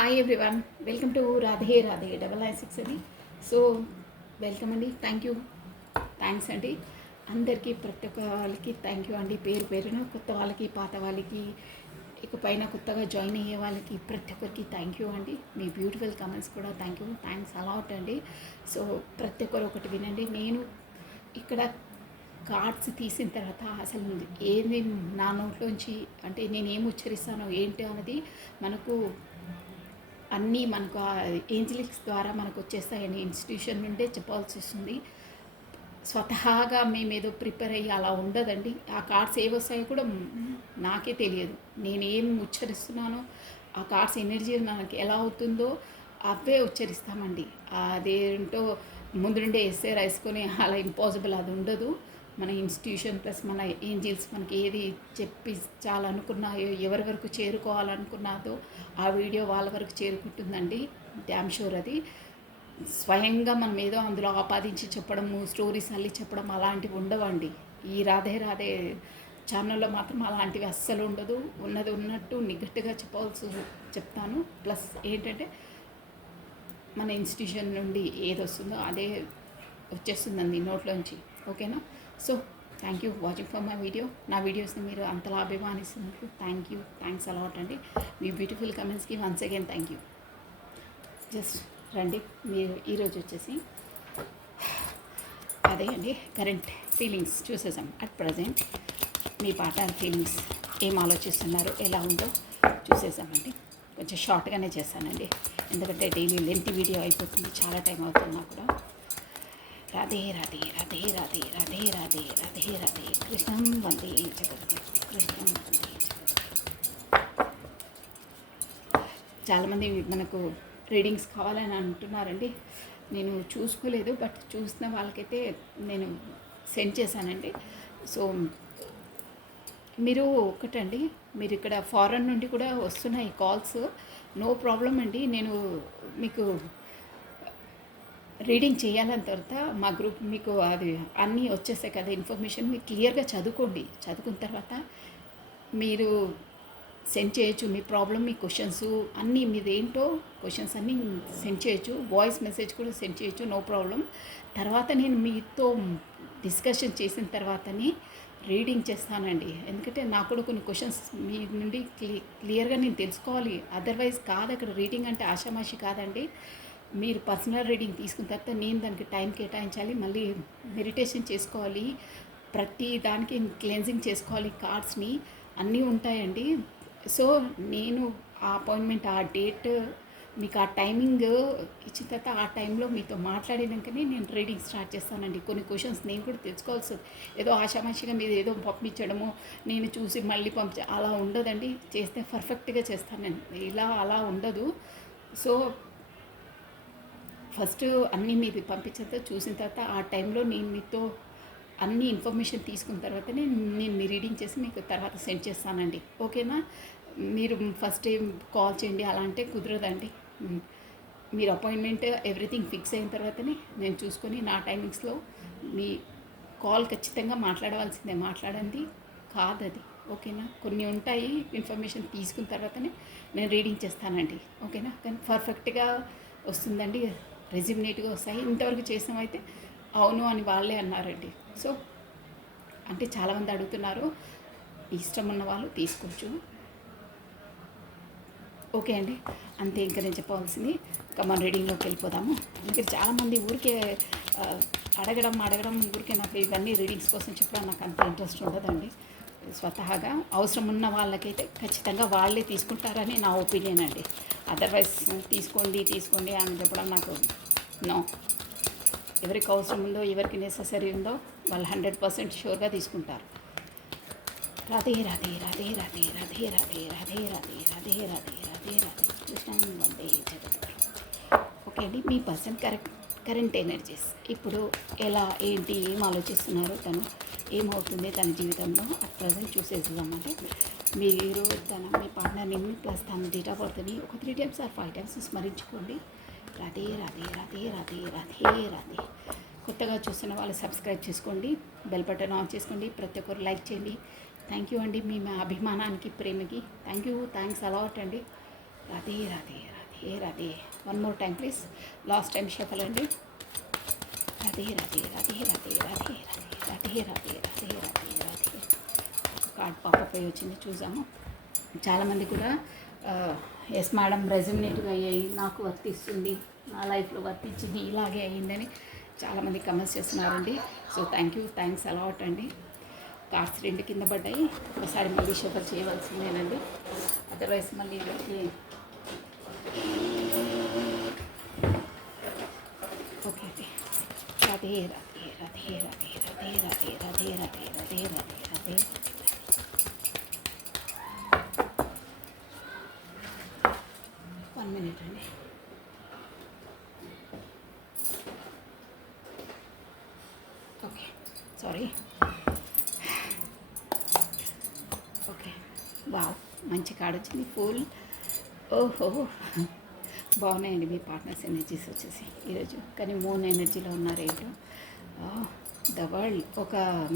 Hi everyone, welcome to Radhe Radhe 996 అది. So welcome అండి, thanks అండి అందరికీ, ప్రతి ఒక్క వాళ్ళకి థ్యాంక్ యూ అండి. పేరు పేరున కొత్త వాళ్ళకి, పాత వాళ్ళకి, ఇకపైన కొత్తగా జాయిన్ అయ్యే వాళ్ళకి ప్రతి ఒక్కరికి థ్యాంక్ యూ అండి. మీ బ్యూటిఫుల్ కమెంట్స్ కూడా థ్యాంక్స్ అలాట్ అండి. సో ప్రతి ఒక్కరు ఒకటి వినండి, నేను ఇక్కడ కార్డ్స్ తీసిన తర్వాత అసలు ఏది నా నోట్లోంచి అంటే నేనేం ఉచ్చరిస్తానో ఏంటి అన్నది మనకు అన్నీ మనకు ఏంజలిక్స్ ద్వారా మనకు వచ్చేస్తాయని ఇన్స్టిట్యూషన్ నుండే చెప్పాల్సి వస్తుంది. స్వతహాగా మేము ఏదో ప్రిపేర్ అయ్యి అలా ఉండదండి. ఆ కార్డ్స్ ఏవి వస్తాయో కూడా నాకే తెలియదు. నేనేం ఉచ్చరిస్తున్నానో ఆ కార్డ్స్ ఎనర్జీ మనకి ఎలా అవుతుందో అవే ఉచ్చరిస్తామండి. అదేంటో ముందు నుండే ఎస్ఏ రాసుకొని అలా ఇంపాసిబుల్ అది ఉండదు. మన ఇన్స్టిట్యూషన్ ప్లస్ మన ఏంజిల్స్ మనకి ఏది చెప్పించాలనుకున్నాయో, ఎవరి వరకు చేరుకోవాలనుకున్నాదో ఆ వీడియో వాళ్ళ వరకు చేరుకుంటుందండి. డ్యామ్ షూర్ అది. స్వయంగా మనం ఏదో అందులో ఆపాదించి చెప్పడము, స్టోరీస్ అల్లి చెప్పడం అలాంటివి ఉండవండి. ఈ రాధే రాధే ఛానల్లో మాత్రం అలాంటివి అస్సలు ఉండదు. ఉన్నది ఉన్నట్టు నిఘట్టుగా చెప్తాను. ప్లస్ ఏంటంటే మన ఇన్స్టిట్యూషన్ నుండి ఏది వస్తుందో అదే వచ్చేస్తుందండి నోట్లోంచి. ఓకేనా? So thank you watching for my video. నా వీడియోస్ని మీరు అంతలా అభిమానిస్తున్నందుకు థ్యాంక్స్ అలాట్ అండి. మీ బ్యూటిఫుల్ కమెంట్స్కి once again thank you. Just రండి, మీరు ఈరోజు వచ్చేసి అదే అండి, కరెంట్ ఫీలింగ్స్ చూసేసాం. అట్ ప్రజెంట్ మీ పార్ట్నర్ ఫీలింగ్స్ ఏం ఆలోచిస్తున్నారు, ఎలా ఉందో చూసేసామండి. కొంచెం షార్ట్గానే చేస్తానండి, ఎందుకంటే డైలీ లెంత్ వీడియో అయిపోతుంది, చాలా టైం అవుతున్నా కూడా. రాధే రాధే రాధే రాధే రాధే రాధే రాధే రాధే కృష్ణం వందే జగద్గురు, కృష్ణం వందే జగద్గురు. చాలామంది మనకు రీడింగ్స్ కావాలని అంటున్నారండి. నేను చూసుకోలేదు, బట్ చూసిన వాళ్ళకైతే నేను సెండ్ చేశానండి. సో మీరు ఒకటండి, మీరు ఇక్కడ ఫారెన్ నుండి కూడా వస్తున్నాయి కాల్స్, నో ప్రాబ్లం అండి. నేను మీకు రీడింగ్ చేయాలని తర్వాత మా గ్రూప్ మీకు అది అన్నీ వచ్చేస్తాయి కదా, ఇన్ఫర్మేషన్ మీరు క్లియర్గా చదువుకున్న తర్వాత మీరు సెండ్ చేయొచ్చు. మీ ప్రాబ్లం, మీ క్వశ్చన్స్ అన్నీ, మీదేంటో క్వశ్చన్స్ అన్నీ సెండ్ చేయొచ్చు. వాయిస్ మెసేజ్ కూడా సెండ్ చేయొచ్చు, నో ప్రాబ్లం. తర్వాత నేను మీతో డిస్కషన్ చేసిన తర్వాతనే రీడింగ్ చేస్తానండి. ఎందుకంటే నాకు కూడా కొన్ని క్వశ్చన్స్ మీ నుండి క్లియర్గా నేను తెలుసుకోవాలి. అదర్వైజ్ కాదు, అక్కడ రీడింగ్ అంటే ఆషామాషి కాదండి. మీరు పర్సనల్ రీడింగ్ తీసుకున్న తర్వాత నేను దానికి టైం కేటాయించాలి, మళ్ళీ మెడిటేషన్ చేసుకోవాలి, ప్రతి దానికి క్లెన్జింగ్ చేసుకోవాలి, కార్డ్స్ని అన్నీ ఉంటాయండి. సో నేను ఆ అపాయింట్మెంట్, ఆ డేట్, మీకు ఆ టైమింగ్ ఇచ్చిన తర్వాత ఆ టైంలో మీతో మాట్లాడినాకనే నేను రీడింగ్ స్టార్ట్ చేస్తానండి. కొన్ని క్వశ్చన్స్ నేను కూడా తెలుసుకోవాల్సి, ఏదో ఆషామాషిగా మీరు ఏదో పంపించడము, నేను చూసి మళ్ళీ అలా ఉండదండి. చేస్తే పర్ఫెక్ట్గా చేస్తాను నేను, ఇలా అలా ఉండదు. సో ఫస్ట్ అన్నీ మీరు పంపించేంత చూసిన తర్వాత ఆ టైంలో నేను మీతో అన్ని ఇన్ఫర్మేషన్ తీసుకున్న తర్వాతనే నేను మీ రీడింగ్ చేసి మీకు తర్వాత సెండ్ చేస్తానండి. ఓకేనా? మీరు ఫస్ట్ టైం కాల్ చేయండి అలా అంటే కుదరదండి. మీరు అపాయింట్మెంట్ ఎవ్రీథింగ్ ఫిక్స్ అయిన తర్వాతనే నేను చూసుకొని నా టైమింగ్స్లో మీ కాల్ ఖచ్చితంగా మాట్లాడవలసిందే, మాట్లాడండి కాదది. ఓకేనా? కొన్ని ఉంటాయి, ఇన్ఫర్మేషన్ తీసుకున్న తర్వాతనే నేను రీడింగ్ చేస్తానండి. ఓకేనా? కానీ పర్ఫెక్ట్గా వస్తుందండి, రెజ్యూమినేట్గా వస్తాయి. ఇంతవరకు చేసినవైతే అవును అని వాళ్ళే అన్నారండి. సో అంటే చాలామంది అడుగుతున్నారు, ఇష్టం ఉన్న వాళ్ళు తీసుకోవచ్చు. ఓకే అండి, అంతే. ఇంకా నేను చెప్పవలసింది, ఇంకా మన రీడింగ్లోకి వెళ్ళిపోదాము. ఇంకా చాలామంది ఊరికే అడగడం ఊరికే నాకు ఇవన్నీ రీడింగ్స్ కోసం చెప్పడం నాకు అంత ఇంట్రెస్ట్ ఉండదండి. స్వతహాగా అవసరం ఉన్న వాళ్ళకైతే ఖచ్చితంగా వాళ్ళే తీసుకుంటారని నా ఒపీనియన్ అండి. అదర్వైజ్ తీసుకోండి అని చెప్పడం నాకు నో. ఎవరికి అవసరం ఉందో, ఎవరికి నెససరీ ఉందో వాళ్ళు 100% షూర్గా తీసుకుంటారు. రాధే రాధే రాధే రాధే రాధే రాధే రాధే రాధే రాధే రాధే రాధే రాధే కృష్ణం వందే జగద్గురు. ఓకే అండి, మీ పర్సన్ కరెంట్ ఎనర్జీస్ ఇప్పుడు ఎలా, ఏంటి, ఏం ఆలోచిస్తున్నారు, తను ఏమవుతుంది తన జీవితంలో అట్ ప్రజెంట్ చూసేద్దామంటే, మీరు మీ పార్ట్నర్ని ప్లస్ తన డేట్ ఆఫ్ బర్త్ని ఒక 3 times or 5 times స్మరించుకోండి. Radhe Radhe Radhe Radhe Radhe Radhe. కొత్తగా చూస్తున్న వాళ్ళు సబ్స్క్రైబ్ చేసుకోండి, బెల్ బటన్ ఆన్ చేసుకోండి, ప్రతి ఒక్కరు లైక్ చేయండి. థ్యాంక్ యూ అండి, మీ అభిమానానికి, ప్రేమకి థ్యాంక్స్ అలాట్ అండి. Radhe Radhe Radhe. Radhe. One more time please. Last time shuffle అండి. రాధే రాధే రాధే రాధే రాధే రాధే రాధే రాధే రాధే రాధే. కార్డ్ పాపప్ అయ్యి వచ్చింది, చూసాము. చాలామంది కూడా ఎస్ మేడం రెజ్యూమినేట్గా అయ్యాయి, నాకు వర్తిస్తుంది, నా లైఫ్లో వర్తించింది, ఇలాగే అయ్యిందని చాలామంది కమెంట్స్ చేస్తున్నారండి. సో థ్యాంక్స్ అలాట్ అండి. కార్డ్స్ 2 కింద పడ్డాయి, ఒకసారి మళ్ళీ షఫల్ చేయవలసిందేనండి, అదర్వైజ్ మళ్ళీ ఓకే అండి. రాధే రాధే రాధే రాధే రాధే రాధే రాధే రాధే రాధే రాధే రాధే. మినిట్ అండి. Okay, sorry. ఓకే, వావ్, మంచి కార్డ్ వచ్చింది, ఫుల్. ఓహో, బాగున్నాయండి మీ పార్ట్నర్స్ ఎనర్జీస్ వచ్చేసి ఈరోజు. కానీ మూన్ ఎనర్జీలో ఉన్నారు ఏంటో. ద వరల్డ్,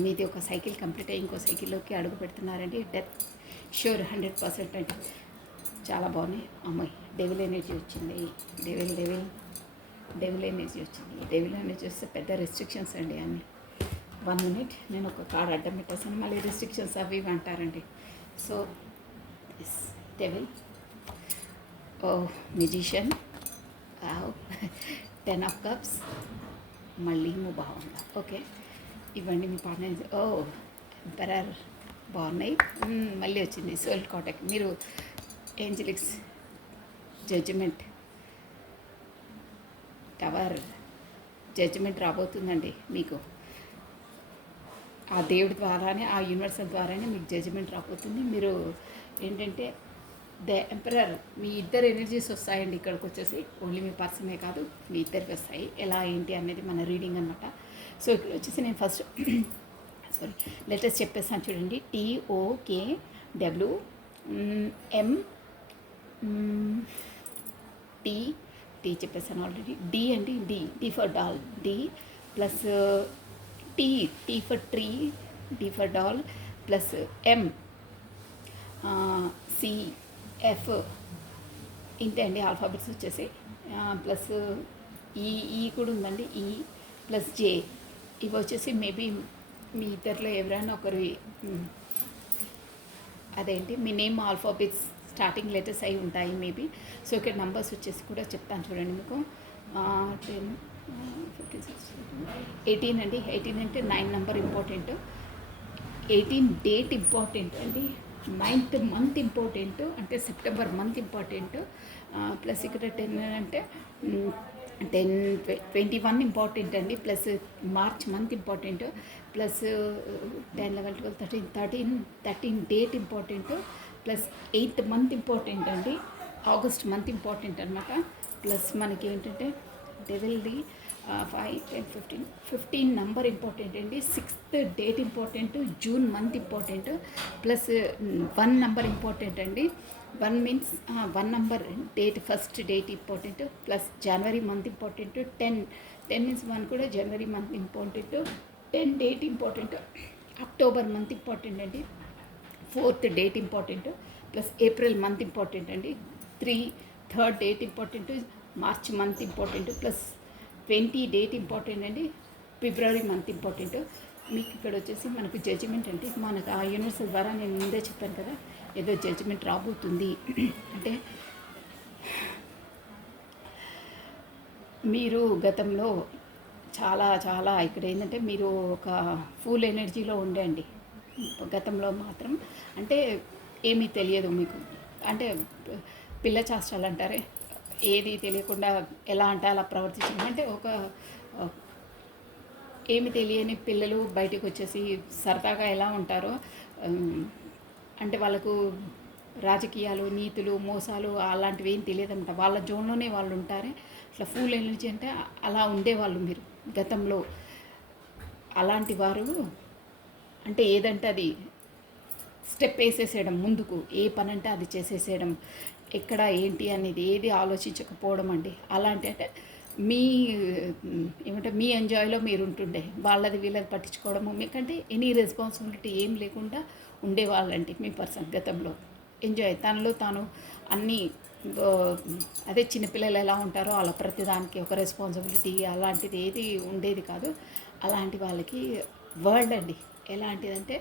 మీది ఒక సైకిల్ కంప్లీట్ అయ్యి ఇంకో సైకిల్లోకి అడుగు పెడుతున్నారండి. డెత్ షూర్ 100% అంటే చాలా బాగున్నాయి. అమ్మాయి డెవిల్ ఎనర్జీ వచ్చింది, డెవిల్ ఎనర్జీ వచ్చింది. డెవిల్ ఎనర్జీ వస్తే పెద్ద రెస్ట్రిక్షన్స్ అండి అన్నీ. 1 మినిట్, నేను ఒక కార్డ్ అడ్డం పెట్టేసాను, మళ్ళీ రెస్ట్రిక్షన్స్ అవి ఇవి అంటారండి. సో డెవిల్, ఓ మ్యూజిషియన్, 10 ఆఫ్ కప్స్, మళ్ళీ బాగుందా. ఓకే, ఇవ్వండి మీ పార్ట్నర్. ఓ ఎంపరర్, బాగున్నాయి. మళ్ళీ వచ్చింది సోల్ కాంటాక్ట్. మీరు ఏంజలిక్స్, జడ్జిమెంట్, టవర్, జడ్జిమెంట్ రాబోతుందండి మీకు. ఆ దేవుడి ద్వారానే, ఆ యూనివర్సల్ ద్వారానే మీకు జడ్జిమెంట్ రాబోతుంది. మీరు ఏంటంటే ద ఎంపరర్, మీ ఇద్దరు ఎనర్జీస్ వస్తాయండి ఇక్కడికి వచ్చేసి. ఓన్లీ మీ పర్సనే కాదు, మీ ఇద్దరికి వస్తాయి. ఎలా ఏంటి అనేది మన రీడింగ్ అనమాట. సో ఇక్కడ వచ్చేసి నేను ఫస్ట్ సారీ లెటర్స్ చెప్పేస్తాను చూడండి. TOKWM టీ చెప్పేసాను ఆల్రెడీ. డి అండి, D for doll, D plus T for tree, D for doll plus CF ఇంతే అండి ఆల్ఫాబెట్స్ వచ్చేసి. ప్లస్ ఈ కూడా ఉందండి, ఈ ప్లస్ జే. ఇవి వచ్చేసి మేబీ మీ ఇద్దరిలో ఎవరైనా ఒకరి అదేంటి మీ నేమ్ ఆల్ఫాబెట్స్ స్టార్టింగ్ లెటర్స్ అయి ఉంటాయి మేబీ. సో ఇక్కడ నెంబర్స్ వచ్చేసి కూడా చెప్తాను చూడండి మీకు. 10, 15, 18 అండి. 18 అంటే 9 నెంబర్ ఇంపార్టెంట్, 18 డేట్ ఇంపార్టెంట్ అండి, 9th మంత్ ఇంపార్టెంట్, అంటే సెప్టెంబర్ మంత్ ఇంపార్టెంట్. ప్లస్ ఇక్కడ 10 అంటే 21 ఇంపార్టెంట్ అండి, plus March month important, plus 10, 11, 12, 13 date important, plus 8th month important అండి, ఆగస్ట్ మంత్ ఇంపార్టెంట్ అనమాట. ప్లస్ మనకి ఏంటంటే డెవిల్ది 5, 10, 15 నెంబర్ ఇంపార్టెంట్ అండి, 6th date important, June month important, plus 1 number important అండి. 1 means 1 number date, first date important, plus జనవరి month important. 10 means 1 కూడా జనవరి month important, 10 date important, October month important అండి, 4th date important, plus April month important అండి, 3rd date important, March month important, plus 20 date important అండి, ఫిబ్రవరి month important. మీకు ఇక్కడ వచ్చేసి మనకు జడ్జిమెంట్ అంటే మనకు ఆ యూనివర్సల్ ద్వారా నేను ముందే చెప్పాను కదా, ఏదో జడ్జిమెంట్ రాబోతుంది అంటే మీరు గతంలో చాలా ఇక్కడ ఏంటంటే మీరు ఒక ఫుల్ ఎనర్జీలో ఉండండి గతంలో మాత్రం. అంటే ఏమీ తెలియదు మీకు, అంటే పిల్ల చేష్టాలు అంటారే, ఏది తెలియకుండా ఎలా అంటే అలా ప్రవర్తించడం. అంటే ఒక ఏమి తెలియని పిల్లలు బయటకు వచ్చేసి సరదాగా ఎలా ఉంటారో, అంటే వాళ్ళకు రాజకీయాలు, నీతులు, మోసాలు అలాంటివి ఏం తెలియదన్నమాట. వాళ్ళ జోన్లోనే వాళ్ళు ఉంటారే. ఇట్లా ఫుల్ ఎనర్జీ అంటే అలా ఉండేవాళ్ళు మీరు గతంలో. అలాంటి వారు అంటే ఏదంటే అది స్టెప్ వేసేసేయడం ముందుకు, ఏ పని అంటే అది చేసేసేయడం, ఎక్కడ ఏంటి అనేది ఏది ఆలోచించకపోవడం అండి. అలాంటి అంటే మీ ఏమంటే మీ ఎంజాయ్లో మీరు ఉంటుండే, వాళ్ళది వీళ్ళది పట్టించుకోవడము, మీకంటే ఎనీ రెస్పాన్సిబిలిటీ ఏం లేకుండా ఉండేవాళ్ళండి మీ పర్సన్ గతంలో. ఎంజాయ్, తనలో తాను అన్నీ అదే చిన్నపిల్లలు ఎలా ఉంటారో అలా ప్రతిదానికి ఒక రెస్పాన్సిబిలిటీ అలాంటిది ఏది ఉండేది కాదు. అలాంటి వాళ్ళకి వరల్డ్ అండి ఎలాంటిదంటే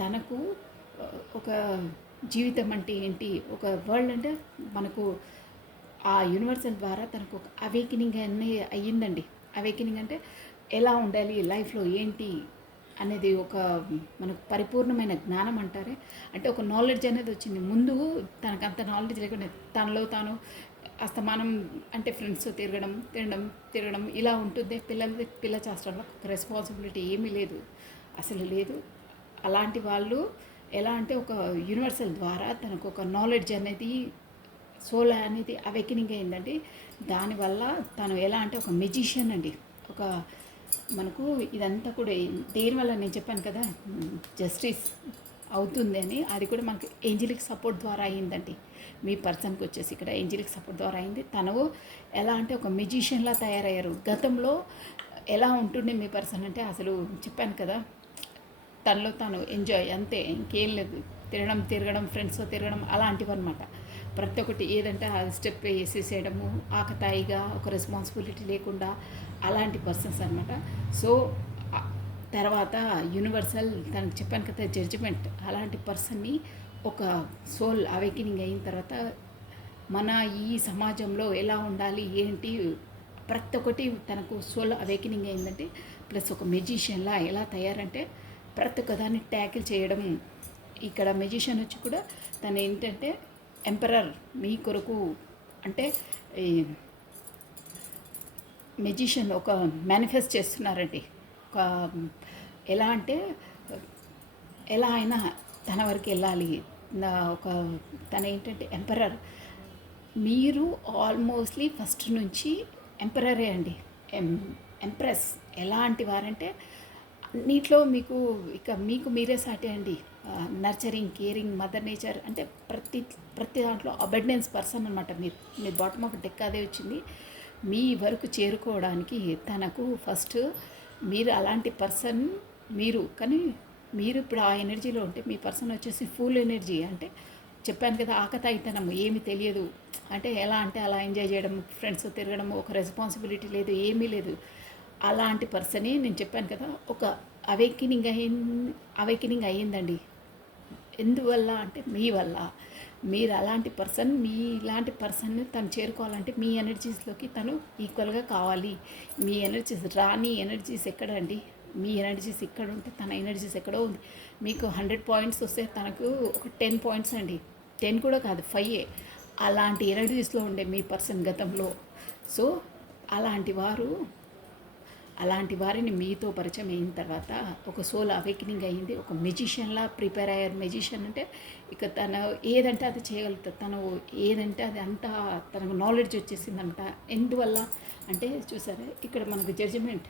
తనకు ఒక జీవితం అంటే ఏంటి, ఒక వరల్డ్ అంటే మనకు ఆ యూనివర్సల్ ద్వారా తనకు ఒక అవేకినింగ్ అనే అయ్యిందండి. అవేకినింగ్ అంటే ఎలా ఉండాలి లైఫ్లో ఏంటి అనేది ఒక మనకు పరిపూర్ణమైన జ్ఞానం అంటారే, అంటే ఒక నాలెడ్జ్ అనేది వచ్చింది. ముందు తనకు అంత నాలెడ్జ్ లేకుండా తనలో తాను అస్తమానం అంటే ఫ్రెండ్స్తో తిరగడం తినడం తిరగడం ఇలా ఉంటుంది. పిల్ల చేష్టంలో ఒక రెస్పాన్సిబిలిటీ ఏమీ లేదు, అసలు లేదు. అలాంటి వాళ్ళు ఎలా అంటే ఒక యూనివర్సల్ ద్వారా తనకు ఒక నాలెడ్జ్ అనేది సోల్ అనేది అవేకినింగ్ అయిందండి. దానివల్ల తను ఎలా అంటే ఒక మెజిషియన్ అండి. ఒక మనకు ఇదంతా కూడా దేనివల్ల నేను చెప్పాను కదా జస్టిస్ అవుతుంది అని, అది కూడా మనకు ఏంజలిక్ సపోర్ట్ ద్వారా అయిందండి. మీ పర్సన్కి వచ్చేసి ఇక్కడ ఏంజలిక్ సపోర్ట్ ద్వారా అయింది. తను ఎలా అంటే ఒక మెజిషియన్లా తయారయ్యారు. గతంలో ఎలా ఉంటుండే మీ పర్సన్ అంటే అసలు చెప్పాను కదా తనలో తాను ఎంజాయ్ అంతే, ఇంకేం లేదు. తిరగడం ఫ్రెండ్స్తో తిరగడం అలాంటివి అనమాట. ప్రతి ఒక్కటి ఏదంటే ఆ స్టెప్ వేసేసేయడము, ఆకతాయిగా ఒక రెస్పాన్సిబిలిటీ లేకుండా అలాంటి పర్సన్స్ అనమాట. సో తర్వాత యూనివర్సల్ తనకు చెప్పాను కదా జడ్జిమెంట్, అలాంటి పర్సన్ని ఒక సోల్ అవేకినింగ్ అయిన తర్వాత మన ఈ సమాజంలో ఎలా ఉండాలి ఏంటి ప్రతి ఒక్కటి తనకు సోల్ అవేకినింగ్ అయిందంటే, ప్లస్ ఒక మెజిషియన్లా ఎలా తయారంటే ప్రతి ఒక్క దాన్ని ట్యాకిల్ చేయడం. ఇక్కడ మెజిషియన్ వచ్చి కూడా తను ఏంటంటే ఎంపరర్ మీ కొరకు అంటే ఈ మెజిషియన్ ఒక మేనిఫెస్ట్ చేస్తున్నారండి. ఒక ఎలా అంటే ఎలా అయినా తన వరకు వెళ్ళాలి. ఒక తన ఏంటంటే ఎంపరర్. మీరు ఆల్మోస్ట్లీ ఫస్ట్ నుంచి ఎంపరరే అండి. ఎంప్రెస్ ఎలాంటి వారంటే అన్నిట్లో మీకు ఇక మీకు మీరే సాటే అండి. నర్చరింగ్, కేరింగ్, మదర్ నేచర్ అంటే ప్రతి దాంట్లో అబెండెన్స్ పర్సన్ అనమాట. మీరు బాటమ్ ఆఫ్ డెక్ అదే వచ్చింది. మీ వరకు చేరుకోవడానికి తనకు ఫస్ట్ మీరు అలాంటి పర్సన్ మీరు, కానీ మీరు ఇప్పుడు ఆ ఎనర్జీలో ఉంటే మీ పర్సన్ వచ్చేసి ఫుల్ ఎనర్జీ. అంటే చెప్పాను కదా ఆకతాయితనం ఏమీ తెలియదు, అంటే ఎలా అంటే అలా ఎంజాయ్ చేయడం, ఫ్రెండ్స్తో తిరగడం, ఒక రెస్పాన్సిబిలిటీ లేదు, ఏమీ లేదు. అలాంటి పర్సనే నేను చెప్పాను కదా ఒక అవేకినింగ్ అయ్యిందండి. ఎందువల్ల అంటే మీ వల్ల. మీరు అలాంటి పర్సన్, మీ ఇలాంటి పర్సన్ని తను చేరుకోవాలంటే మీ ఎనర్జీస్లోకి తను ఈక్వల్గా కావాలి. మీ ఎనర్జీస్ రాని ఎనర్జీస్ ఎక్కడ అండి, మీ ఎనర్జీస్ ఇక్కడ ఉంటే తన ఎనర్జీస్ ఎక్కడో ఉంది. మీకు 100 పాయింట్స్ వస్తే తనకు ఒక 10 పాయింట్స్ అండి, 10 కూడా కాదు 5. అలాంటి ఎనర్జీస్లో ఉండే మీ పర్సన్ గతంలో. సో అలాంటి వారిని మీతో పరిచయం అయిన తర్వాత ఒక సోల్ అవేకినింగ్ అయ్యింది. ఒక మెజిషియన్లా ప్రిపేర్ అయ్యారు. మెజిషియన్ అంటే ఇక తను ఏదంటే అది చేయగలుగుతారు. తను ఏదంటే అది అంతా తనకు నాలెడ్జ్ వచ్చేసిందంట. ఎందువల్ల అంటే చూసారా ఇక్కడ మనకు జడ్జిమెంట్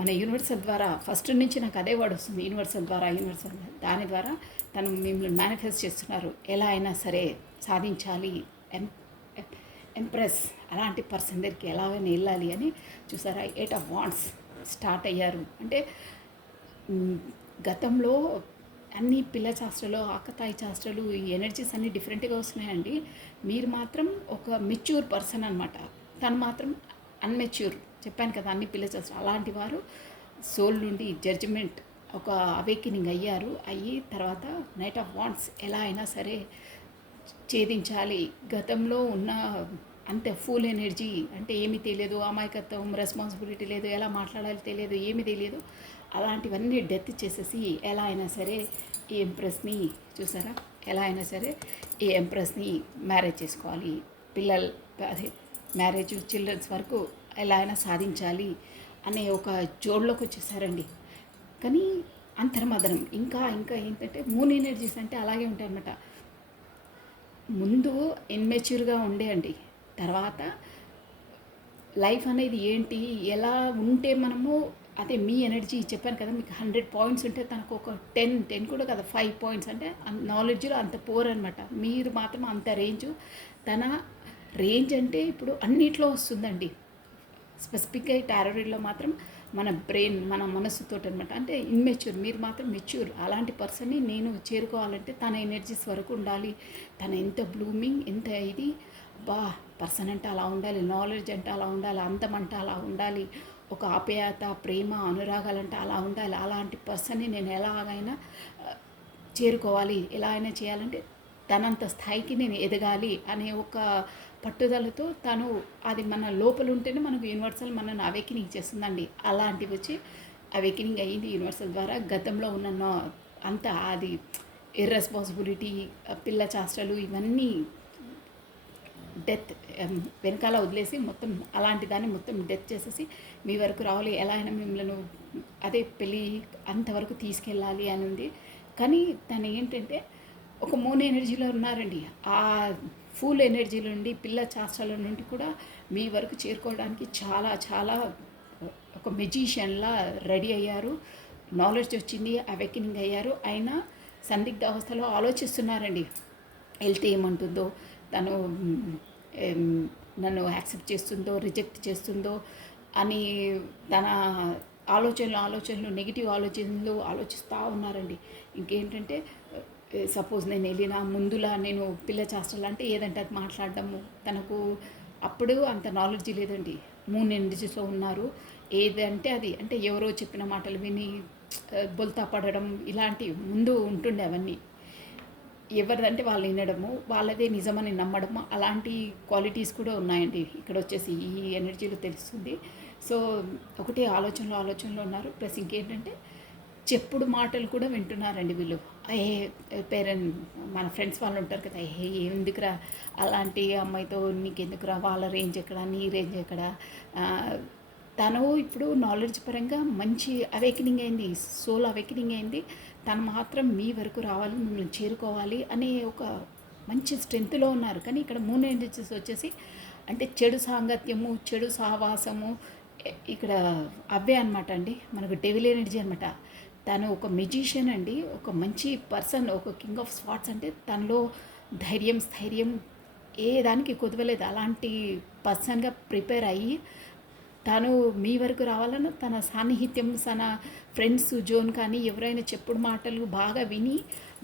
మన యూనివర్సల్ ద్వారా ఫస్ట్ నుంచి నాకు అదే వర్డ్ వస్తుంది. యూనివర్సల్ దాని ద్వారా తను మిమ్మల్ని మేనిఫెస్ట్ చేస్తున్నారు. ఎలా అయినా సరే సాధించాలి, ఎంప్రెస్ అలాంటి పర్సన్ దగ్గరికి ఎలాగైనా వెళ్ళాలి అని చూసారా 8 ఆఫ్ వాండ్స్ స్టార్ట్ అయ్యారు. అంటే గతంలో అన్ని పిల్ల చేష్టలు, ఆకతాయి చేష్టలు, ఈ ఎనర్జీస్ అన్నీ డిఫరెంట్గా వస్తున్నాయండి. మీరు మాత్రం ఒక మెచ్యూర్ పర్సన్ అనమాట. తను మాత్రం అన్మెచ్యూర్. చెప్పాను కదా అన్ని పిల్ల చేష్టలు. అలాంటి వారు సోల్ నుండి జడ్జిమెంట్ ఒక అవేకినింగ్ అయ్యి తర్వాత నైట్ ఆఫ్ వాండ్స్ ఎలా అయినా సరే ఛేదించాలి. గతంలో ఉన్న అంతే ఫుల్ ఎనర్జీ అంటే ఏమీ తెలియదు, అమాయకత్వం, రెస్పాన్సిబిలిటీ లేదు, ఎలా మాట్లాడాలి తెలియదు, ఏమీ తెలియదు. అలాంటివన్నీ డెత్ చేసేసి ఎలా అయినా సరే ఈ ఎంప్రెస్ని చూసారా ఎలా అయినా సరే ఈ ఎంప్రెస్ని మ్యారేజ్ చేసుకోవాలి. అదే మ్యారేజ్, చిల్డ్రన్స్ వరకు ఎలా అయినా సాధించాలి అనే ఒక జోడ్లోకి వచ్చేసారండి. కానీ అంతర్మదనం ఇంకా ఏంటంటే మూన్ ఎనర్జీస్ అంటే అలాగే ఉంటాయన్నమాట. ముందు ఇన్మెచ్యూర్గా ఉండే అండి, తర్వాత లైఫ్ అనేది ఏంటి ఎలా ఉంటే మనము అదే మీ ఎనర్జీ చెప్పాను కదా మీకు 100 పాయింట్స్ ఉంటే తనకు ఒక 10 కూడా కదా 5 పాయింట్స్ అంటే నాలెడ్జ్లో అంత పోర్ అనమాట. మీరు మాత్రం అంత తన రేంజ్ అంటే ఇప్పుడు అన్నిట్లో వస్తుందండి. స్పెసిఫిక్గా టారో రీడ్లో మాత్రం మన బ్రెయిన్ మన మనసుతోటి అనమాట. అంటే ఇన్మెచ్యూర్, మీరు మాత్రం మెచ్యూర్. అలాంటి పర్సన్ని నేను చేరుకోవాలంటే తన ఎనర్జీస్ వరకు ఉండాలి. తను ఎంత బ్లూమింగ్, ఎంత ఇది, బా పర్సన్ అంటే అలా ఉండాలి, నాలెడ్జ్ అంటే అలా ఉండాలి, అందం అంటే అలా ఉండాలి, ఒక ఆప్యాయత, ప్రేమ, అనురాగాలంటే అలా ఉండాలి. అలాంటి పర్సన్ని నేను ఎలాగైనా చేరుకోవాలి, ఎలా అయినా చేయాలంటే తనంత స్థాయికి నేను ఎదగాలి అనే ఒక పట్టుదలతో తను, అది మన లోపల ఉంటేనే మనకు యూనివర్సల్ మనల్ని అవేకినింగ్ చేస్తుందండి. అలాంటివి వచ్చి అవేకినింగ్ అయ్యింది యూనివర్సల్ ద్వారా. గతంలో ఉన్న అంత అది ఇర్రెస్పాన్సిబిలిటీ, పిల్ల చేష్టలు ఇవన్నీ డెత్ వెనకాల వదిలేసి మొత్తం అలాంటి దాన్ని మొత్తం డెత్ చేసేసి మీ వరకు రావాలి, ఎలా అయినా మిమ్మల్ని అదే పెళ్ళి అంతవరకు తీసుకెళ్ళాలి అని ఉంది. కానీ తను ఏంటంటే ఒక మూన్ ఎనర్జీలో ఉన్నారండి. ఆ ఫుల్ ఎనర్జీలో నుండి, పిల్ల చేష్టల నుండి కూడా మీ వరకు చేరుకోవడానికి చాలా చాలా ఒక మెజిషియన్లా రెడీ అయ్యారు. నాలెడ్జ్ వచ్చింది, అవేకినింగ్ అయ్యారు. అయినా సందిగ్ధ అవస్థలో ఆలోచిస్తున్నారండి. వెళ్తే ఏమంటుందో, తను నన్ను యాక్సెప్ట్ చేస్తుందో, రిజెక్ట్ చేస్తుందో అని తన ఆలోచనలు నెగిటివ్ ఆలోచనలు ఆలోచిస్తూ ఉన్నారండి. ఇంకేంటంటే సపోజ్ నేను వెళ్ళిన ముందులా నేను పిల్ల చేష్టలు అంటే ఏదంటే అది మాట్లాడడము, తనకు అప్పుడు అంత నాలెడ్జ్ లేదండి. మూన్ ఎనర్జీస్లో ఉన్నారు. ఏదంటే అది, అంటే ఎవరో చెప్పిన మాటలు విని బొల్తా పడడం ఇలాంటివి ముందు ఉంటుండే. అవన్నీ ఎవరిదంటే వాళ్ళు వినడము, వాళ్ళదే నిజమని నమ్మడము, అలాంటి క్వాలిటీస్ కూడా ఉన్నాయండి. ఇక్కడ వచ్చేసి ఈ ఎనర్జీలో తెలుస్తుంది. సో ఒకటే ఆలోచనలో ఉన్నారు. ప్లస్ ఇంకేంటంటే చెప్పుడు మాటలు కూడా వింటున్నారండి వీళ్ళు. పేరెంట్ మన ఫ్రెండ్స్ వాళ్ళు ఉంటారు కదా, ఎందుకురా అలాంటి అమ్మాయితో, నీకెందుకురా, వాళ్ళ రేంజ్ ఎక్కడ, నీ రేంజ్ ఎక్కడ. తను ఇప్పుడు నాలెడ్జ్ పరంగా మంచి అవేకనింగ్ అయింది, సోల్ అవేకనింగ్ అయింది. తను మాత్రం మీ వరకు రావాలి, మిమ్మల్ని చేరుకోవాలి అనే ఒక మంచి స్ట్రెంత్లో ఉన్నారు. కానీ ఇక్కడ మూన్ ఎనర్జీస్ వచ్చేసి అంటే చెడు సాంగత్యము, చెడు సహవాసము, ఇక్కడ అవే అనమాట అండి. మనకు డెవిల్ ఎనర్జీ అనమాట. తను ఒక మెజిషియన్ అండి, ఒక మంచి పర్సన్, ఒక కింగ్ ఆఫ్ స్పాట్స్. అంటే తనలో ధైర్యం, స్థైర్యం ఏ దానికి కుదవలేదు. అలాంటి పర్సన్గా ప్రిపేర్ అయ్యి తను మీ వరకు రావాలన్న తన సాన్నిహిత్యం, తన ఫ్రెండ్స్ జోన్ కానీ ఎవరైనా చెప్పుడు మాటలు బాగా విని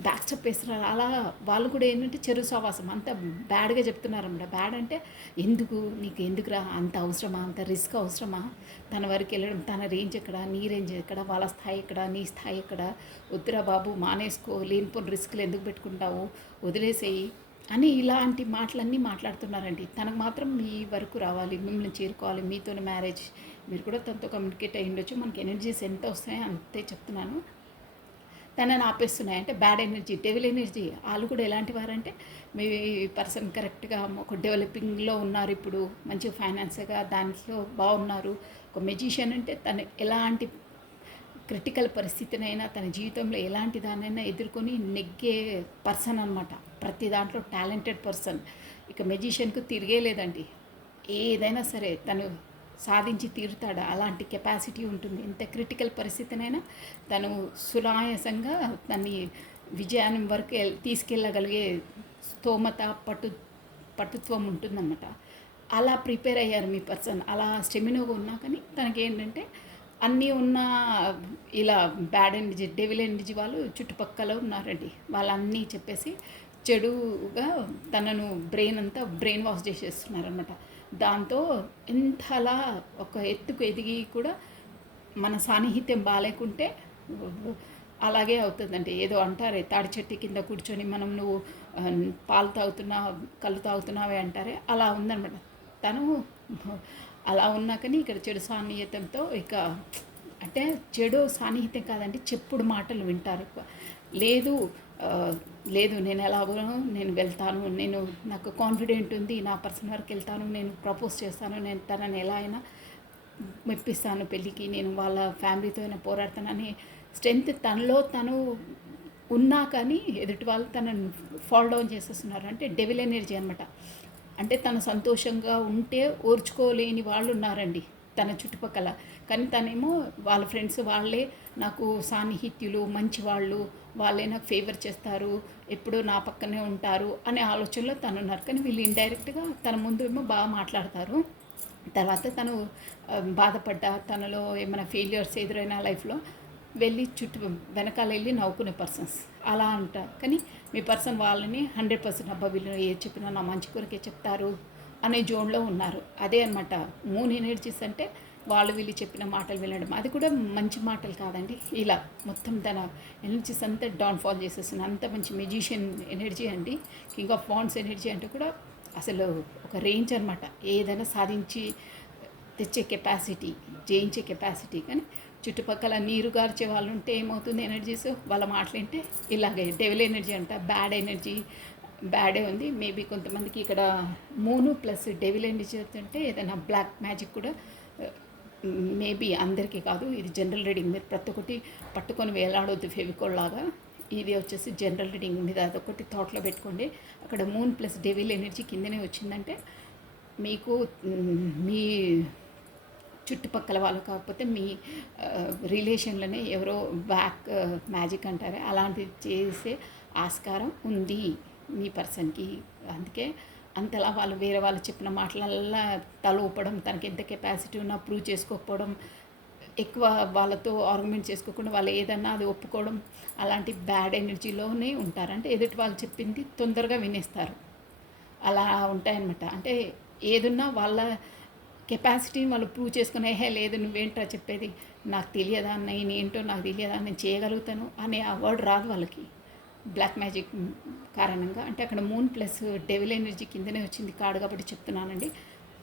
బ్యాక్ చెప్పేస్తున్నారు. అలా వాళ్ళు కూడా ఏంటంటే చెరు సవాసం అంత బ్యాడ్గా చెప్తున్నారన్నమాట. బ్యాడ్ అంటే ఎందుకు, నీకు ఎందుకురా, అంత అవసరమా, అంత రిస్క్ అవసరమా, తన వరకు వెళ్ళడం, తన రేంజ్ ఎక్కడ, నీ రేంజ్ ఎక్కడ, వాళ్ళ స్థాయి ఎక్కడ, నీ స్థాయి ఎక్కడ, వద్దురా బాబు మానేసుకో, లేనిపోని రిస్క్లు ఎందుకు పెట్టుకుంటావు, వదిలేసేయి అని ఇలాంటి మాటలన్నీ మాట్లాడుతున్నారండి. తనకు మాత్రం మీ వరకు రావాలి, మిమ్మల్ని చేరుకోవాలి, మీతోనే మ్యారేజ్, మీరు కూడా తనతో కమ్యూనికేట్ అయ్యి ఉండొచ్చు. మనకి ఎనర్జీస్ ఎంత వస్తాయో అంతే చెప్తున్నాను. తనని ఆపేస్తున్నాయి అంటే బ్యాడ్ ఎనర్జీ, డెవిల్ ఎనర్జీ. వాళ్ళు కూడా ఎలాంటి వారంటే మీ పర్సన్ కరెక్ట్గా ఒక డెవలపింగ్లో ఉన్నారు, ఇప్పుడు మంచిగా ఫైనాన్స్గా దాంట్లో బాగున్నారు. ఒక మెజిషియన్ అంటే తను ఎలాంటి క్రిటికల్ పరిస్థితినైనా తన జీవితంలో ఎలాంటి దానైనా ఎదుర్కొని నెగ్గే పర్సన్ అనమాట. ప్రతి దాంట్లో టాలెంటెడ్ పర్సన్. ఇక మెజిషియన్కు తిరిగే లేదండి. ఏదైనా సరే తను సాధించి తీరుతాడు, అలాంటి కెపాసిటీ ఉంటుంది. ఎంత క్రిటికల్ పరిస్థితినైనా తను సునాయాసంగా దాన్ని విజయాన్ని వరకు తీసుకెళ్ళగలిగే స్తోమత, పటుత్వం ఉంటుందన్నమాట. అలా ప్రిపేర్ అయ్యారు మీ పర్సన్. అలా స్టెమినోగా ఉన్నా కానీ తనకేంటంటే అన్నీ ఉన్న ఇలా బ్యాడ్ ఎనర్జీ, డెవిల్ ఎనర్జీ వాళ్ళు చుట్టుపక్కల ఉన్నారండి. వాళ్ళన్నీ చెప్పేసి చెడుగా తనను బ్రెయిన్ వాష్ చేసేస్తున్నారనమాట. దాంతో ఎంతలా ఒక ఎత్తుకు ఎదిగి కూడా మన సాన్నిహిత్యం బాగాలేకుంటే అలాగే అవుతుందండి. ఏదో అంటారే, తాడి చెట్టు కింద కూర్చొని మనం నువ్వు పాలు తాగుతున్నావు, కళ్ళు తాగుతున్నావే అంటారే, అలా ఉందన్నమాట. తను అలా ఉన్నా కానీ ఇక్కడ చెడు సాన్నిహిత్యంతో ఇక అంటే చెడు సాన్నిహిత్యం కాదండి, చెప్పుడు మాటలు వింటారు ఎక్కువ. లేదు లేదు నేను ఎలాగో నేను వెళ్తాను, నాకు కాన్ఫిడెంట్ ఉంది, నా పర్సన్ వరకు వెళ్తాను, నేను ప్రపోజ్ చేస్తాను, నేను తనని ఎలా అయినా మెప్పిస్తాను పెళ్ళికి, నేను వాళ్ళ ఫ్యామిలీతో అయినా పోరాడతానని స్ట్రెంగ్త్ తనలో తను ఉన్నా కానీ ఎదుటి వాళ్ళు తనను ఫాల్ డౌన్ చేసేస్తున్నారు. అంటే డెవిల్ ఎనర్జీ అనమాట. అంటే తను సంతోషంగా ఉంటే ఓర్చుకోలేని వాళ్ళు ఉన్నారండి తన చుట్టుపక్కల. కానీ తనేమో వాళ్ళ ఫ్రెండ్స్ వాళ్ళే నాకు సాన్నిహిత్యులు, మంచి వాళ్ళే నాకు ఫేవర్ చేస్తారు, ఎప్పుడూ నా పక్కనే ఉంటారు అనే ఆలోచనలో తను ఉన్నారు. కానీ వీళ్ళు ఇండైరెక్ట్గా తన ముందు ఏమో బాగా మాట్లాడతారు, తర్వాత తను బాధపడ్డా తనలో ఏమైనా ఫెయిల్యూర్స్ ఎదురైన లైఫ్లో వెళ్ళి వెనకాల వెళ్ళి నవ్వుకునే పర్సన్స్ అలా అంటారు. కానీ మీ పర్సన్ వాళ్ళని 100% అబ్బా వీళ్ళు ఏది చెప్పినా నా మంచి కొరకే చెప్తారు అనే జోన్లో ఉన్నారు. అదే అనమాట మూన్ ఎనర్జీస్ అంటే వాళ్ళు వీళ్ళు చెప్పిన మాటలు వినడం. అది కూడా మంచి మాటలు కాదండి. ఇలా మొత్తం తన ఎనర్జీస్ అంతా డౌన్ఫాల్ చేసేస్తుంది. అంత మంచి మెజిషియన్ ఎనర్జీ అండి. కింగ్ ఆఫ్ వాండ్స్ ఎనర్జీ అంటే కూడా అసలు ఒక రేంజ్ అనమాట. ఏదైనా సాధించి తెచ్చే కెపాసిటీ, జయించే కెపాసిటీ. కానీ చుట్టుపక్కల నీరు గార్చే వాళ్ళు ఉంటే ఏమవుతుంది ఎనర్జీస్ వాళ్ళ మాటలంటే ఇలాగే డెవిల్ ఎనర్జీ అంట, బ్యాడ్ ఎనర్జీ బ్యాడే ఉంది. మేబీ కొంతమందికి ఇక్కడ మూను ప్లస్ డెవిల్ ఎనర్జీ అంటే ఏదైనా బ్లాక్ మ్యాజిక్ కూడా మేబీ అందరికీ కాదు. ఇది జనరల్ రీడింగ్. మీరు ప్రతి ఒక్కటి పట్టుకొని వేలాడొద్దు ఫెవికోల్ లాగా. ఇది వచ్చేసి జనరల్ రీడింగ్ మీద అదొకటి థాట్లో పెట్టుకోండి. అక్కడ మూన్ ప్లస్ డెవిల్ ఎనర్జీ కిందనే వచ్చిందంటే మీకు మీ చుట్టుపక్కల వాళ్ళు కాకపోతే మీ రిలేషన్లోనే ఎవరో బ్యాక్ మ్యాజిక్ అంటారే అలాంటిది చేసే ఆస్కారం ఉంది మీ పర్సన్కి. అందుకే అంతలా వాళ్ళు వేరే వాళ్ళు చెప్పిన మాటలల్లా తల ఊపడం, తనకి ఎంత కెపాసిటీ ఉన్నా ప్రూవ్ చేసుకోకపోవడం, ఎక్కువ వాళ్ళతో ఆర్గ్యుమెంట్ చేసుకోకుండా వాళ్ళు ఏదన్నా అది ఒప్పుకోవడం, అలాంటి బ్యాడ్ ఎనర్జీలోనే ఉంటారు. అంటే ఎదుటి వాళ్ళు చెప్పింది తొందరగా వినేస్తారు. అలా ఉంటాయన్నమాట. అంటే ఏదున్నా వాళ్ళ కెపాసిటీని వాళ్ళు ప్రూవ్ చేసుకునే లేదు నువ్వేంట్రా చెప్పేది, నాకు తెలియదా, నేనేంటో నాకు తెలియదా, నేను చేయగలుగుతాను అనే ఆ వర్డ్ రాదు వాళ్ళకి బ్లాక్ మ్యాజిక్ కారణంగా. అంటే అక్కడ మూన్ ప్లస్ డెవిల్ ఎనర్జీ కిందనే వచ్చింది కార్డు కాబట్టి చెప్తున్నానండి.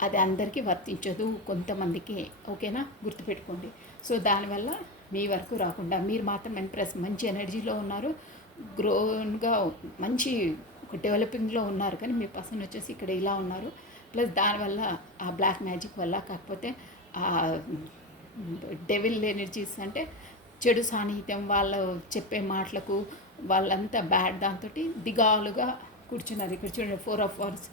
అది అందరికీ వర్తించదు, కొంతమందికి. ఓకేనా, గుర్తుపెట్టుకోండి. సో దానివల్ల మీ వరకు రాకుండా మీరు మాత్రం ఎంప్రెస్ మంచి ఎనర్జీలో ఉన్నారు, గ్రోన్గా మంచి ఒక డెవలపింగ్లో ఉన్నారు. కానీ మీ పర్సన్ వచ్చేసి ఇక్కడ ఇలా ఉన్నారు. ప్లస్ దానివల్ల ఆ బ్లాక్ మ్యాజిక్ వల్ల, కాకపోతే ఆ డెవిల్ ఎనర్జీస్ అంటే చెడు సాన్నిహిత్యం, వాళ్ళు చెప్పే మాటలకు వాళ్ళంతా బ్యాడ్ దాంతో దిగాలుగా కూర్చున్నారు. ఇక్కడ చూడండి 4 of Wands.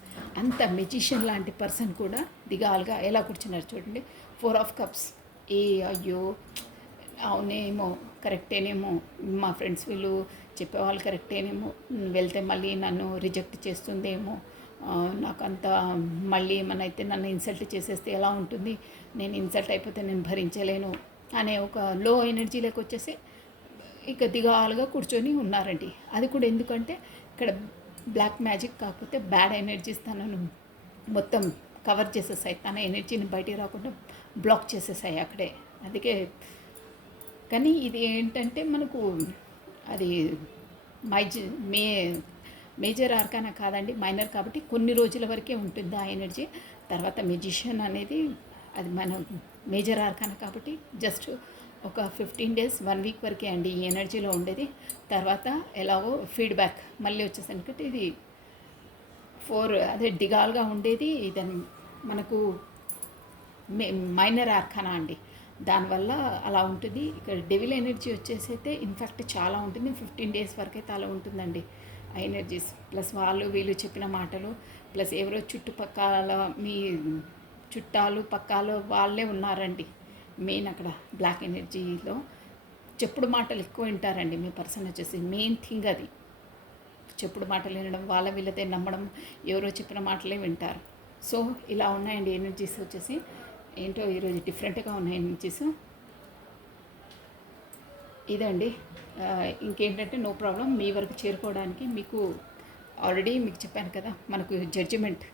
అంత మెజిషియన్ లాంటి పర్సన్ కూడా దిగాలుగా ఎలా కూర్చున్నారు చూడండి. 4 of Cups. అయ్యో అవునేమో కరెక్టేనేమో, మా ఫ్రెండ్స్ వీళ్ళు చెప్పేవాళ్ళు కరెక్టేనేమో, వెళ్తే మళ్ళీ నన్ను రిజెక్ట్ చేస్తుందేమో, నాకంత మళ్ళీ ఏమన్నా అయితే నన్ను ఇన్సల్ట్ చేసేస్తే ఎలా ఉంటుంది, నేను ఇన్సల్ట్ అయిపోతే నేను భరించలేను అనే ఒక లో ఎనర్జీలోకి వచ్చేసి ఇక దిగాలుగా కూర్చొని ఉన్నారండి. అది కూడా ఎందుకంటే ఇక్కడ బ్లాక్ మ్యాజిక్ కాకపోతే బ్యాడ్ ఎనర్జీస్ తనను మొత్తం కవర్ చేసేసాయి, తన ఎనర్జీని బయటికి రాకుండా బ్లాక్ చేసేసాయి అక్కడే. అందుకే కానీ ఇది ఏంటంటే మనకు అది మేజర్ ఆర్కానా కాదండి, మైనర్. కాబట్టి కొన్ని రోజుల వరకే ఉంటుంది ఆ ఎనర్జీ. తర్వాత మెజిషియన్ అనేది అది మన మేజర్ ఆర్కానా కాబట్టి జస్ట్ ఒక 15 days 1 week వరకే అండి ఈ ఎనర్జీలో ఉండేది. తర్వాత ఎలాగో ఫీడ్బ్యాక్ మళ్ళీ వచ్చేసరికి ఇది 4 అదే దిగాలుగా ఉండేది. ఇది మనకు మైనర్ ఆర్కానా అండి, దానివల్ల అలా ఉంటుంది. ఇక్కడ డెవిల్ ఎనర్జీ వచ్చేసి అయితే ఇన్ఫ్యాక్ట్ చాలా ఉంటుంది. 15 days వరకు అయితే అలా ఉంటుందండి ఆ ఎనర్జీస్. ప్లస్ వాళ్ళు వీళ్ళు చెప్పిన మాటలు, ప్లస్ ఎవరో చుట్టుపక్కల మీ చుట్టాలు పక్కాలు వాళ్ళే ఉన్నారండి మెయిన్. అక్కడ బ్లాక్ ఎనర్జీలో చెప్పుడు మాటలు ఎక్కువ వింటారండి మీ పర్సన్ వచ్చేసి. మెయిన్ థింగ్ అది చెప్పుడు మాటలు వినడం, వాళ్ళ వీళ్ళతే నమ్మడం, ఎవరో చెప్పిన మాటలే వింటారు. సో ఇలా ఉన్నాయండి ఎనర్జీస్ వచ్చేసి. ఏంటో ఈరోజు డిఫరెంట్గా ఉన్నాయి ఎనర్జీస్. ఇదండి. ఇంకేంటంటే నో ప్రాబ్లం, మీ వరకు చేరుకోవడానికి మీకు ఆల్రెడీ మీకు చెప్పాను కదా, మనకు జడ్జిమెంట్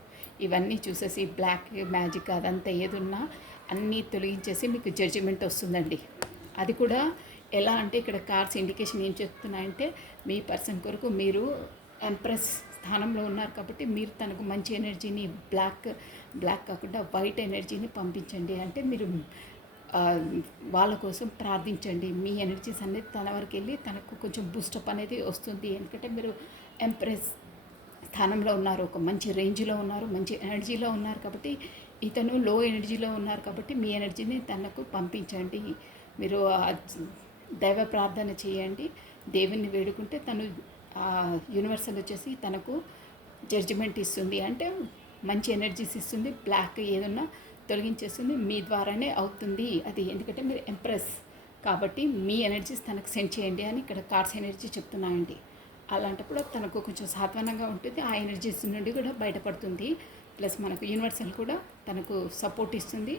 ఇవన్నీ చూసేసి బ్లాక్ మ్యాజిక్ అదంతా ఏదున్నా అన్నీ తొలగించేసి మీకు జడ్జిమెంట్ వస్తుందండి. అది కూడా ఎలా అంటే ఇక్కడ కార్డ్స్ ఇండికేషన్ ఏం చెప్తున్నాయంటే మీ పర్సన్ కొరకు మీరు ఎంప్రెస్ స్థానంలో ఉన్నారు కాబట్టి మీరు తనకు మంచి ఎనర్జీని బ్లాక్ కాకుండా వైట్ ఎనర్జీని పంపించండి. అంటే మీరు వాళ్ళ కోసం ప్రార్థించండి. మీ ఎనర్జీస్ అనేది తన వరకు వెళ్ళి తనకు కొంచెం బూస్టప్ అనేది వస్తుంది. ఎందుకంటే మీరు ఎంప్రెస్ స్థానంలో ఉన్నారు, ఒక మంచి రేంజ్లో ఉన్నారు, మంచి ఎనర్జీలో ఉన్నారు. కాబట్టి ఇతను లో ఎనర్జీలో ఉన్నారు కాబట్టి మీ ఎనర్జీని తనకు పంపించండి. మీరు దైవ ప్రార్థన చేయండి, దేవుని వేడుకుంటే తను యూనివర్సల్ వచ్చేసి తనకు జడ్జిమెంట్ ఇస్తుంది. అంటే మంచి ఎనర్జీస్ ఇస్తుంది, బ్లాక్ ఏదన్నా తొలగించేస్తుంది. మీ ద్వారానే అవుతుంది అది. ఎందుకంటే మీరు ఎంప్రెస్ కాబట్టి మీ ఎనర్జీస్ తనకు సెండ్ చేయండి అని ఇక్కడ కార్డ్స్ ఎనర్జీ చెప్తున్నాయండి. అలాంటప్పుడు తనకు కొంచెం సాత్వనంగా ఉంటుంది, ఆ ఎనర్జీస్ నుండి కూడా బయటపడుతుంది. ప్లస్ మనకు యూనివర్సల్ కూడా తనకు సపోర్ట్ ఇస్తుంది,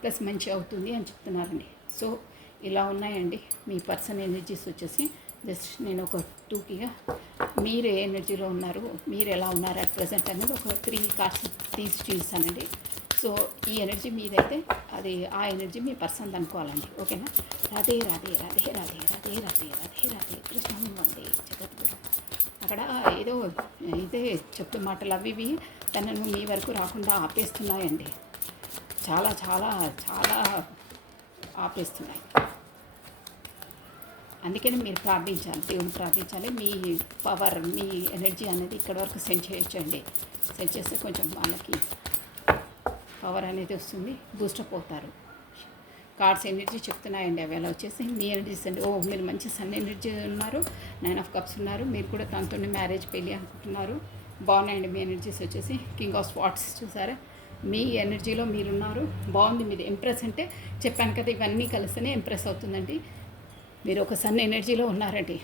ప్లస్ మంచి అవుతుంది అని చెప్తున్నారండి. సో ఇలా ఉన్నాయండి మీ పర్సన్ ఎనర్జీస్ వచ్చేసి. జస్ట్ నేను ఒక టూకీగా మీరు ఏ ఎనర్జీలో ఉన్నారు, మీరు ఎలా ఉన్నారు అట్ ప్రజెంట్ అనేది ఒక 3 కార్డ్స్ తీసి చూసానండి. సో ఈ ఎనర్జీ మీదైతే అది ఆ ఎనర్జీ మీ పర్సన్ అనుకోవాలండి. ఓకేనా? రాధే రాధే రాధే రాధే రాధే రాధే రాధే రాధే కృష్ణ వందే జగద్గురు. అక్కడ ఏదో ఇదే చెప్పు మాటలు అవి ఇవి తనను మీ వరకు రాకుండా ఆపేస్తున్నాయండి. చాలా చాలా చాలా ఆపేస్తున్నాయి. అందుకని మీరు ప్రార్థించాలి, దేవుని ప్రార్థించాలి. మీ పవర్, మీ ఎనర్జీ అనేది ఇక్కడ వరకు సెండ్ చేయొచ్చండి. సెండ్ చేస్తే కొంచెం వాళ్ళకి పవర్ అనేది వస్తుంది, బూస్టప్ అవుతారు. కార్డ్స్ ఎనర్జీ చెప్తున్నాయండి అవి అలా వచ్చేసి మీ ఎనర్జీస్ అండి. మీరు మంచి సన్ ఎనర్జీ ఉన్నారు, 9 ఆఫ్ కప్స్ ఉన్నారు, మీరు కూడా తనతోనే మ్యారేజ్ పెళ్ళి అనుకుంటున్నారు. బాగున్నాయండి మీ ఎనర్జీస్ వచ్చేసి. కింగ్ ఆఫ్ స్పాట్స్ చూసారా, మీ ఎనర్జీలో మీరున్నారు, బాగుంది మీది. ఇంప్రెస్ అంటే చెప్పాను కదా, ఇవన్నీ కలిస్తేనే ఇంప్రెస్ అవుతుందండి. మీరు ఒక సన్ ఎనర్జీలో ఉన్నారండి,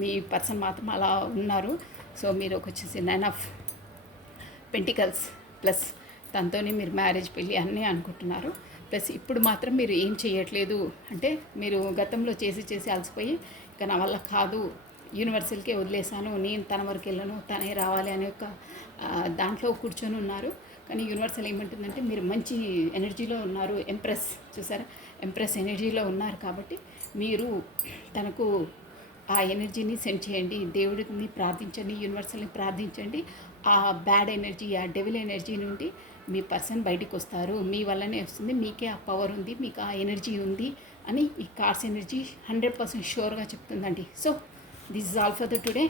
మీ పర్సన్ మాత్రం అలా ఉన్నారు. సో మీరు ఒక వచ్చేసి 9 ఆఫ్ పెంటికల్స్ ప్లస్ తనతోనే మీరు మ్యారేజ్ పెళ్ళి అన్నీ అనుకుంటున్నారు. ప్లస్ ఇప్పుడు మాత్రం మీరు ఏం చేయట్లేదు అంటే మీరు గతంలో చేసి అలసిపోయి ఇక నా వల్ల కాదు, యూనివర్సల్కే వదిలేసాను, నేను తన వరకు వెళ్ళను, తనే రావాలి అనే ఒక దాంట్లో కూర్చొని ఉన్నారు. కానీ యూనివర్సల్ ఏమంటుందంటే మీరు మంచి ఎనర్జీలో ఉన్నారు, ఎంప్రెస్ చూసారా, ఎంప్రెస్ ఎనర్జీలో ఉన్నారు. కాబట్టి మీరు తనకు ఆ ఎనర్జీని సెండ్ చేయండి, దేవుడిని ప్రార్థించండి, యూనివర్సల్ని ప్రార్థించండి. ఆ బ్యాడ్ ఎనర్జీ, ఆ డెవిల్ ఎనర్జీ నుండి మీ పర్సన్ బయటికి వస్తారు, మీ వల్లనే వస్తుంది, మీకే ఆ పవర్ ఉంది, మీకు ఆ ఎనర్జీ ఉంది అని ఈ కార్డ్స్ ఎనర్జీ 100% షూర్గా చెప్తుందండి. So this is all for the today.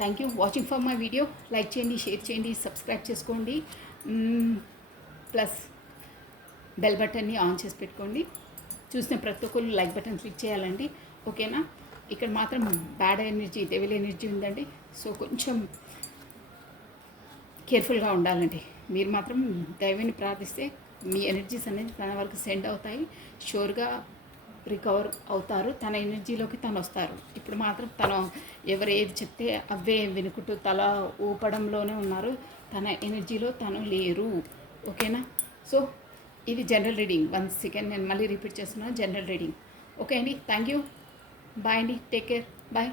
Thank you watching for my video. Like చేయండి, షేర్ చేయండి, సబ్స్క్రైబ్ చేసుకోండి, ప్లస్ బెల్ బటన్ని ఆన్ చేసి పెట్టుకోండి. చూసిన ప్రతి ఒక్కరు లైక్ బటన్ క్లిక్ చేయాలండి. ఓకేనా? ఇక్కడ మాత్రం బ్యాడ్ ఎనర్జీ, డెవిల్ ఎనర్జీ ఉందండి. సో కొంచెం కేర్ఫుల్గా ఉండాలండి. మీరు మాత్రం దైవాన్ని ప్రార్థిస్తే మీ ఎనర్జీస్ అనేది తన వరకు సెండ్ అవుతాయి, షూర్గా రికవర్ అవుతారు, తన ఎనర్జీలోకి తను వస్తారు. ఇప్పుడు మాత్రం తను ఎవరు ఏది చెప్తే అవే వినుకుంటూ తల ఊపడంలోనే ఉన్నారు, తన ఎనర్జీలో తను లేరు. ఓకేనా? సో ఇది జనరల్ రీడింగ్. 1 సెకండ్ నేను మళ్ళీ రిపీట్ చేస్తున్నాను, జనరల్ రీడింగ్. ఓకే అండి, థ్యాంక్ యూ, బాయ్ అండి, టేక్ కేర్, బాయ్.